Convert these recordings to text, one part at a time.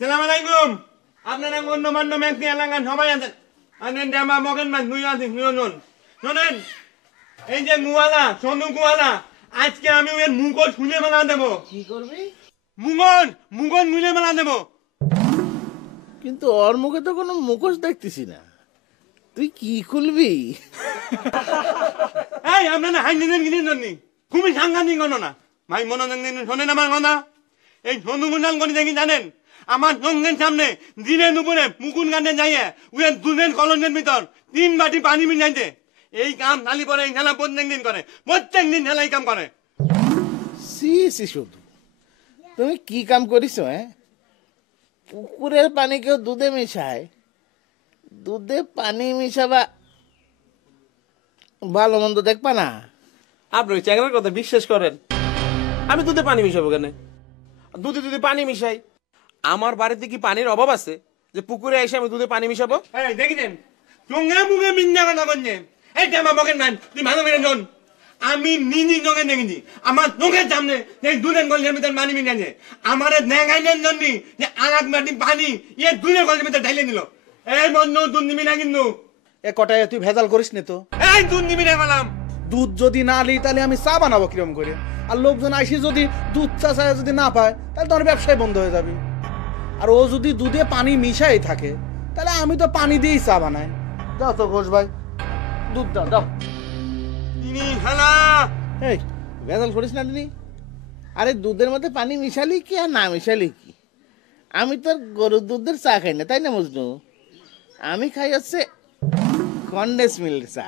সালাম আলাইকুম। আপনারা গণ্যমান্য ব্যক্তি এলাকার সবাই আছেন। আছেন ডেমা মগেন মাছ নুই আছি নুন শোনেন, এই যে মুওয়ালা সোনু গুয়ালা, আজকে আমি ওর মুগল খুলে মেলা দেবো। কি করবি? মুগল মুলে মেলা দেবো। কিন্তু ওর মুখে তো কোনো মুখোশ দেখতেছি না, তুই কি খুলবি? এই আপনারা হাই নিলেন কিনে জন্য খুবই সাংঘাতিক গণনা ভাই, মনোযোগ দিন শোনেন আমার কথা। এই সোনু গুনাল করে দেখি জানেন, আমার সঙ্গের সামনে দিনে দুপুরে মুকুন গানে যাইয়ে উয়ে দুধের কলনের ভিতর 3 বাটি পানি মিলাইতে। এই কাম খালি পরে এই খেলা প্রত্যেক দিন করে, প্রত্যেক দিন খেলা এই কাম করে। সি সি শুধু তুমি কি কাম করিস? পুকুরের পানি কেউ দুধে মিশায়? দুধে পানি মিশাবা ভালো মন্দ দেখবা না? আপনি ওই চ্যাংরার কথা বিশ্বাস করেন? আমি দুধে পানি মিশাবো কেন? দুধে দুধে পানি মিশাই। আমার বাড়িতে কি পানির অভাব আছে যে পুকুরে এসে আমি দুধে পানি মিশাবো? এই দেখেছেন চোঙে মুখে মিন্না কথা বলছে। এই ডেমা মগেন মান তুই ভালো করে শোন, আমি নিজে চোখে দেখেছি আমার চোখের সামনে এই দুধের কলের ভিতর পানি মিলাইছে। আমার দেখাইলেন জন্য যে আর এক বাটি পানি ইয়ে দুধের কলের ভিতর ঢাইলে দিল। এই বন্ধু দুধ নিবি না কিন্তু, এ কটায় তুই ভেজাল করিস নি তো। এই দুধ নিবি না বললাম। দুধ যদি না লিই তাহলে আমি চা বানাবো কিরম করে? আর লোকজন আইসি যদি দুধ চা চায় যদি না পায় তাহলে তোমার ব্যবসায় বন্ধ হয়ে যাবে। আর ও যদি দুধে পানি মিশাই থাকে তাহলে আমি তো পানি দিয়েই চা বানাই। দাও তো ঘোষ ভাই, দুধ দাও দাও। তিনি খেলা এই ভেজাল করিস না দিদি। আরে দুধের মধ্যে পানি মিশালি কি আর না মিশালি কি, আমি তোর গরুর দুধের চা খাই না, তাই না মজনু? আমি খাই হচ্ছে কন্ডেন্স মিল্ক চা।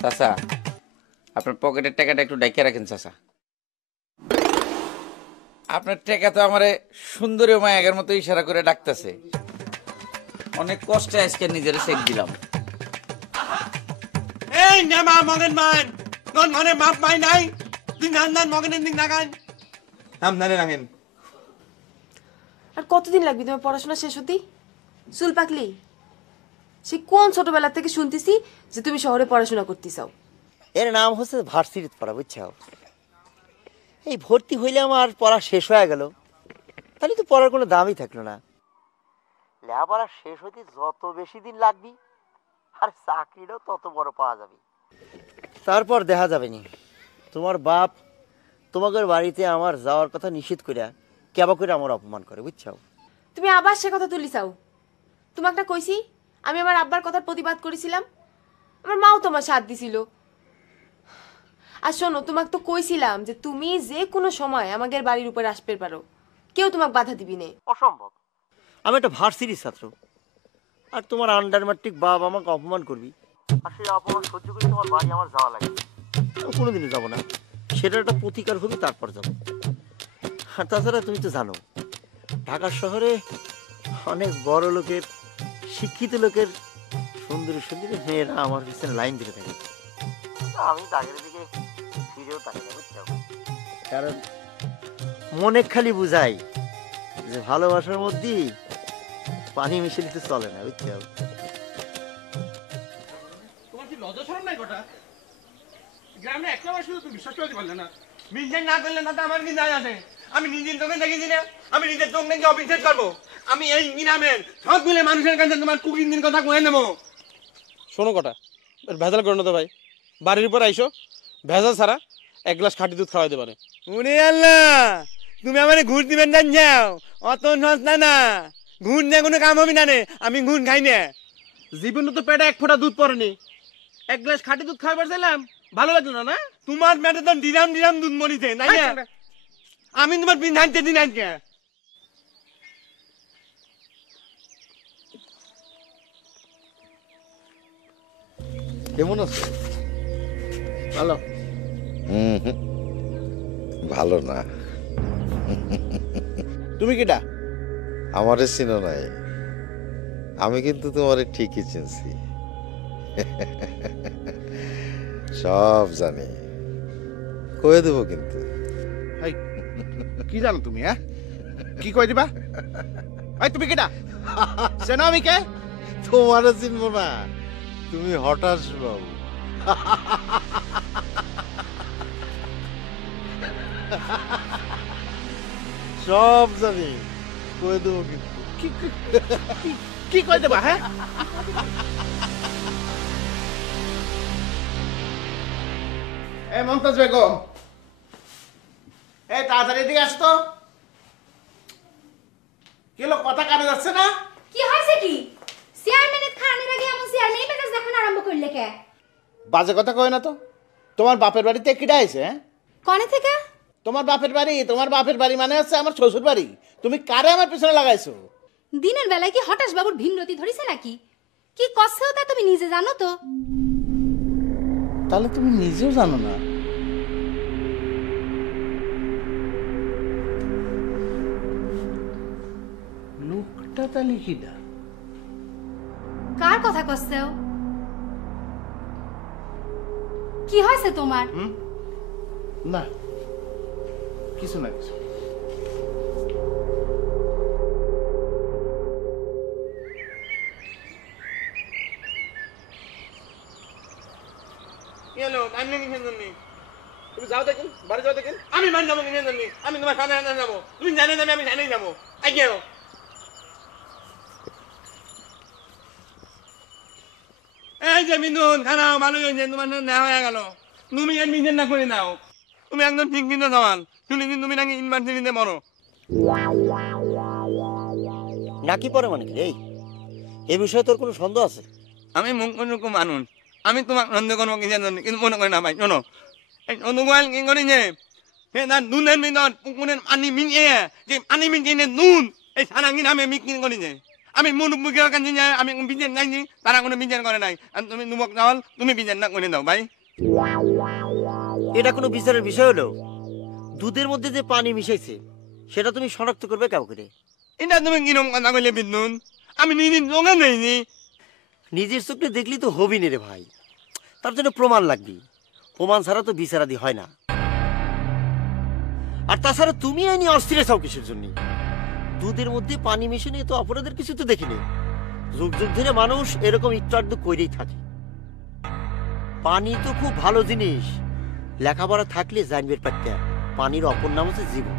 চাচা, আপনার পকেটের টাকাটা একটু ডাইকা রাখেন চাচা। আপনার টাকা তো আমারে সুন্দরী মায়াগের মতো ইশারা করে ডাকতেছে। অনেক কষ্টে আজকে নিজের চেক দিলাম। এই ডেমা মগেন মান তোর ঘরে বাপ মাই নাই, তুই নান্দান মগেনের দিক নাগান সামনে রাখেন। আর কতদিন লাগবে তোমার পড়াশোনা শেষ হতে? চুল পাকলি? সে কোন ছোটবেলা থেকে শুনতেছি যে তুমি শহরে পড়াশোনা করতে চাও। এর নাম হচ্ছে ভার্সিটিতে পড়া, বুঝছো? এই ভর্তি হইলে আমার পড়া শেষ হয়ে গেল, তাহলে তো পড়ার কোনো দামই থাকলো না। লেখাপড়া শেষ হইতে যত বেশি দিন লাগবে আর চাকরিটাও তত বড় পাওয়া যাবে। তারপর দেখা যাবে নি তোমার বাপ তোমাদের বাড়িতে আমার যাওয়ার কথা নিষেধ করে কেবা করে আমার অপমান করে, বুঝছো? তুমি আবার সে কথা তুলি চাও? তোমাকে কইছি আমি আমার আব্বার কথার প্রতিবাদ করেছিলাম, আমার মাও তোমার সাথ দিছিল। আর শোনো, তোমাকে তো কইছিলাম যে তুমি যে কোনো সময় আমাদের বাড়ির উপর আসতে পারো, কেউ তোমাকে বাধা দিবি না। অসম্ভব, আমি একটা ভার্সিটির ছাত্র, আর তোমার আন্ডার ম্যাট্রিক বাপ আমাকে অপমান করবি, আর সেই অপমান সহ্য করে তোমার বাড়ি আমার যাওয়া লাগে? আমি কোনোদিনও যাবো না, সেটা একটা প্রতিকার হবে, তারপর যাবো। আর তাছাড়া তুমি তো জানো ঢাকা শহরে অনেক বড় লোকের শিক্ষিত লোকের সুন্দরী সুন্দরী মেয়েরা আমার পিছনে লাইন দিতে থাকে। আমি তাদের দিকে ফিরেও তাকাই না, বুঝছো? কারণ মনে খালি বুঝাই যে ভালোবাসার মধ্যে পানি মিশে দিতে চলে না, বুঝছো? তোমার কি লজ্জা শরম নাই কটা? গ্রামে একটা বার শুধু তুমি বিশ্বাস করতে পারলে না? বিশ্বাস না করলে না তো আমার কি যায় আছে? আমি নিজের চোখে দেখেছি না, আমি নিজের চোখ দেখে অবিশ্বাস করবো? আমি এই গ্রামের সবগুলো মানুষের কাছে তোমার কুকিং দিন কথা কয়ে নেবো। শোনো কটা, ভেজাল করো না তো ভাই। বাড়ির উপর আইসো, ভেজাল ছাড়া 1 গ্লাস খাঁটি দুধ খাওয়াইতে পারে। উনি আল্লাহ, তুমি আমার ঘুষ দিবেন না, যাও অত সস্তা না। ঘুষ দিয়ে কোনো কাম হবে না রে, আমি ঘুষ খাই না। জীবনে তো পেটে 1 ফোঁটা দুধ পড়েনি, 1 গ্লাস খাঁটি দুধ খাওয়াবার চাইলাম, ভালো লাগলো না? না তোমার পেটে তো ডিরাম ডিরাম দুধ মরিছে, তাই না? আমি তোমার পিন হাঁটতে দিন আজকে। কেমন আছো? ভালো। ভালো না। তুমি কিটা? আমারে চিনো নাই, আমি কিন্তু তোমারে ঠিকই চিনছি। সব জানি, কয়ে দেবো কিন্তু। কি জানো তুমি? কি কই দিবা? তুমি কিটা? চেনো আমি কে? তোমারে চিনবো না, তুমি হঠাৎ বাবু। সব জানি কয়ে দেবো কিন্তু কি কই দেবা হ্যাঁ? এই মমতাজ বেগম, এই তাড়াতাড়ি এদিকে আসতো। কি হলো, কথা কানে যাচ্ছে না? কি হয়েছে কি? চেয়ারম্যানের খানের আগে এমন চেয়ারম্যানই মেজাজ দেখানো আরম্ভ করলে কে? বাজে কথা কয় না তো। তোমার বাপের বাড়িতে কিডা আইছে? হ্যাঁ, কনে থেকে? তোমার বাপের বাড়ি মানে হচ্ছে আমার শ্বশুর বাড়ি। তুমি কারে আমার পিছনে লাগাইছো? দিনের বেলায় কি হঠাৎ বাবুর ভিনরতি ধরিছে নাকি? কি কছেও তা তুমি নিজে জানো তো? তাহলে তুমি নিজেও জানো না? লোকটা তাহলে কিডা? কার কথা কছেও? কি হয়েছে তোমার? না, কিছু না কিছু। কি হলো টাইম নেই কিসের জন্য? তুমি যাও দেখেন, বাড়ি যাও দেখেন। আমি বাড়ি যাবো কিসের জন্য? আমি তোমার সামনে যাবো, তুমি জানে যাবে, আমি জানেই যাবো। আগে এই যে মিনুন খারাপ ভালো হয়েছে, তোমার সাথে দেখা হয়ে গেল। তুমি এডমিশন না করে নাও, তুমি একদম ঠিক কিন্তু সমান। শুনেছি তুমি নাকি ইউনিভার্সিটিতে পড়ো। নাকি পরে মানে কি এই এই বিষয়ে তোর কোনো সন্দেহ আছে? আমি মুখ্য মানুষ, আমি তোমার সন্দেহ করবো কিসের জন্য? কিন্তু মনে করি না ভাই, শোনো এই অনুগোয়াল কি করেছে, সে তার নুনের ভিতর পুকুরের পানি মিশিয়ে, যে পানি মিশিয়ে নুন এই সারাঙ্গি নামে বিক্রি করেছে। আমি মুখের কাছে যাই, আমি বিচার চাইছি, তারা কোনো বিচার করে নাই। আর তুমি নুবক চাওয়াল, তুমি বিচার না করে দাও ভাই। এটা কোনো বিচারের বিষয় হলো? দুধের মধ্যে যে পানি মিশাইছে সেটা তুমি শনাক্ত করবে কেউ করে? এটা তুমি কিরম কথা বলে বিদ্যুৎ? আমি নিজের চোখে নেইনি। নিজের চোখে দেখলি তো হবি নে রে ভাই, তার জন্য প্রমাণ লাগবে। প্রমাণ ছাড়া তো বিচারাদি হয় না। আর তাছাড়া তুমি আইনি অস্থির চাও কিসের জন্য? দুধের মধ্যে পানি মিশে নিয়ে তো অপরাধের কিছু তো দেখিনি। যুগ যুগ ধরে মানুষ এরকম একটু আধটু করেই থাকে। পানি তো খুব ভালো জিনিস, লেখাপড়া থাকলে জানবের পারতে। পানির অপর নাম হচ্ছে জীবন।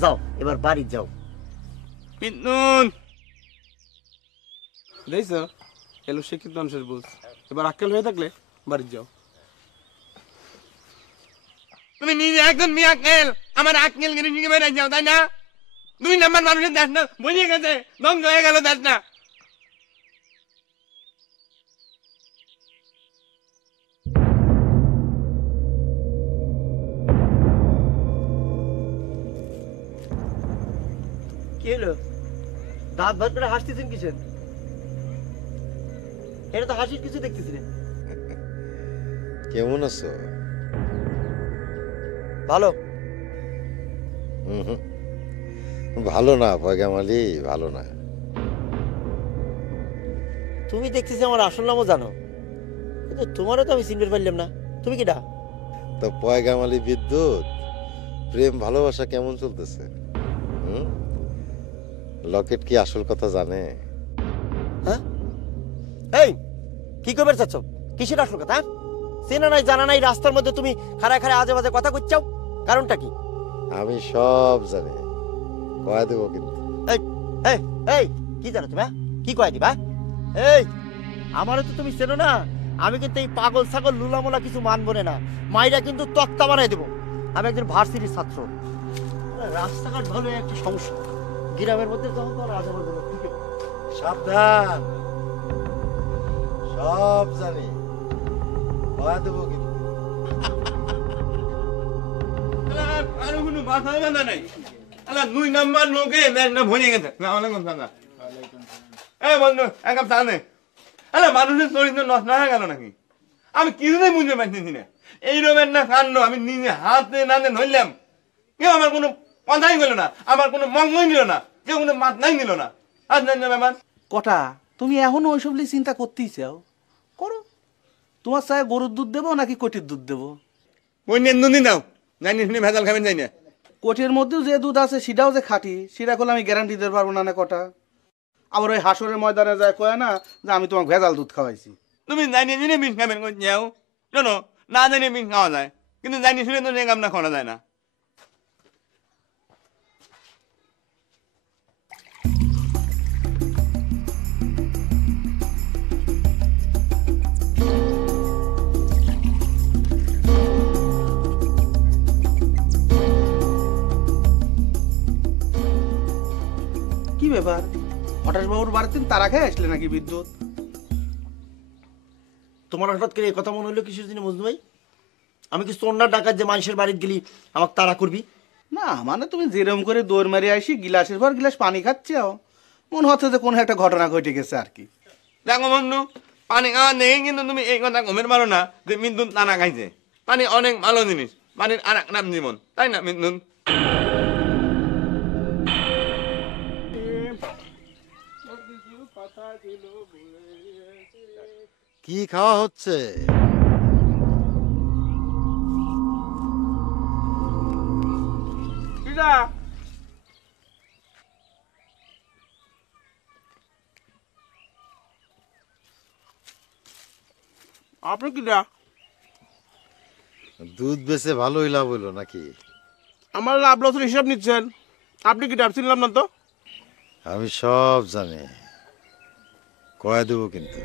যাও এবার বাড়ি যাও। বিদ্যুৎ দেখছো, এলো শিক্ষিত মানুষের বুঝ। এবার আক্কেল হয়ে থাকলে বাড়ি যাও। তুমি নিজে একজন মেয়ে আক্কেল, আমার আক্কেল গিরি শিখে বেড়ে যাও, তাই না? 2 নাম্বার মানুষের দেশ না বুঝিয়ে গেছে, ধ্বংস হয়ে গেল দেশ না। কি হলো, দাঁত ভাত করে হাসতেছেন কিসের? এটা তো হাসির কিছু দেখতেছি না। কেমন আছো? ভালো। ভালো না পয়গাম আলী, ভালো না। তুমি দেখতেছি আমার আসল নামও জানো, কিন্তু তোমারও তো আমি চিনতে পারলাম না। তুমি কিডা? তো পয়গাম আলী বিদ্যুৎ, প্রেম ভালোবাসা কেমন চলতেছে? লকেট কি আসল কথা জানে? হ্যাঁ, এই কি করবে চাচ্ছ? কিসের আসল কথা? চেনা নাই জানা নাই, রাস্তার মধ্যে তুমি খাড়ায় খাড়ায় আজে বাজে কথা কইছাও, কারণটা কি? আমি সব জানি, কয়ে দেবো কিন্তু। এই এই এই কি জানো তুমি? কি কয় দিবা? এই আমারও তো তুমি চেনো না। আমি কিন্তু এই পাগল ছাগল লুলামোলা কিছু মানবো না। মাইরা কিন্তু তক্তা বানাই দেবো। আমি একজন ভার্সিটির ছাত্র। রাস্তাঘাট ভালো একটা সমস্যা গ্রামের মধ্যে, যখন তো আজে বাজে সাবধান, সব জানি, কয়ে দেবো কিন্তু। আর কোনো কথা জানা নাই। আলা 2 নাম্বার লোকে দেশ না ভরে গেছে। আসসালামু আলাইকুম দাদা। এই বন্ধু এক কাপ চা নে। আলা মানুষের চরিত্র নষ্ট হয়ে গেল নাকি? আমি কিছুতেই বুঝতে পারতেছি না। এই রকমের না কাণ্ড আমি নিজে হাতে নাতে ধরলাম, কেউ আমার কোনো কথাই গেল না, আমার কোনো মঙ্গই নিল না, কেউ কোনো মাথাই নিল না। আর জানি ব্যাপার কটা তুমি এখনো ওইসব নিয়ে চিন্তা করতেই চাও? করো। তোমার চায় গরুর দুধ দেবো নাকি কটির দুধ দেবো? বন্যের দুধই দাও, জানি শুনে ভেজাল খাবেন যাই না। কোটির মধ্যেও যে দুধ আছে সেটাও যে খাঁটি, সেটা করলে আমি গ্যারান্টি দিতে পারবো না। না কটা আবার ওই হাসরের ময়দানে যায় কয় না যে আমি তোমাকে ভেজাল দুধ খাওয়াইছি। তুমি জানি শুনে বিষ খাবেন যাও, শোনো না জানি বিষ খাওয়া যায়, কিন্তু জানি শুনে তো যে কামনা করা যায় না। ব্যাপার হঠাৎ বাবুর বাড়িতে তারা খেয়ে আসলে নাকি বিদ্যুৎ? তোমার হঠাৎ করে এই কথা মনে হলো কিসের জন্য মজনু ভাই? আমি কি চোরনা ডাকাত যে মানুষের বাড়িতে গেলি আমাকে তাড়া করবি? না মানে তুমি যেরকম করে দৌড় মারি আসি গিলাসের পর গিলাস পানি খাচ্ছে মনে হচ্ছে যে কোনো একটা ঘটনা ঘটে গেছে আর কি। দেখো বন্ধু, পানি খাওয়া নেই কিন্তু তুমি এই কথা গমের পারো না যে মিন্দুন টানা খাইছে। পানি অনেক ভালো জিনিস, পানির আর এক নাম জীবন, তাই না মিন্দুন? কি খাওয়া হচ্ছে? আপনি কিটা? দুধ বেচে ভালোই লাভ হইলো নাকি? আমার লাভ লসের হিসাব নিচ্ছেন? আপনি কিটা? চিনলাম না তো। আমি সব জানি, কয়ে দেবো কিন্তু।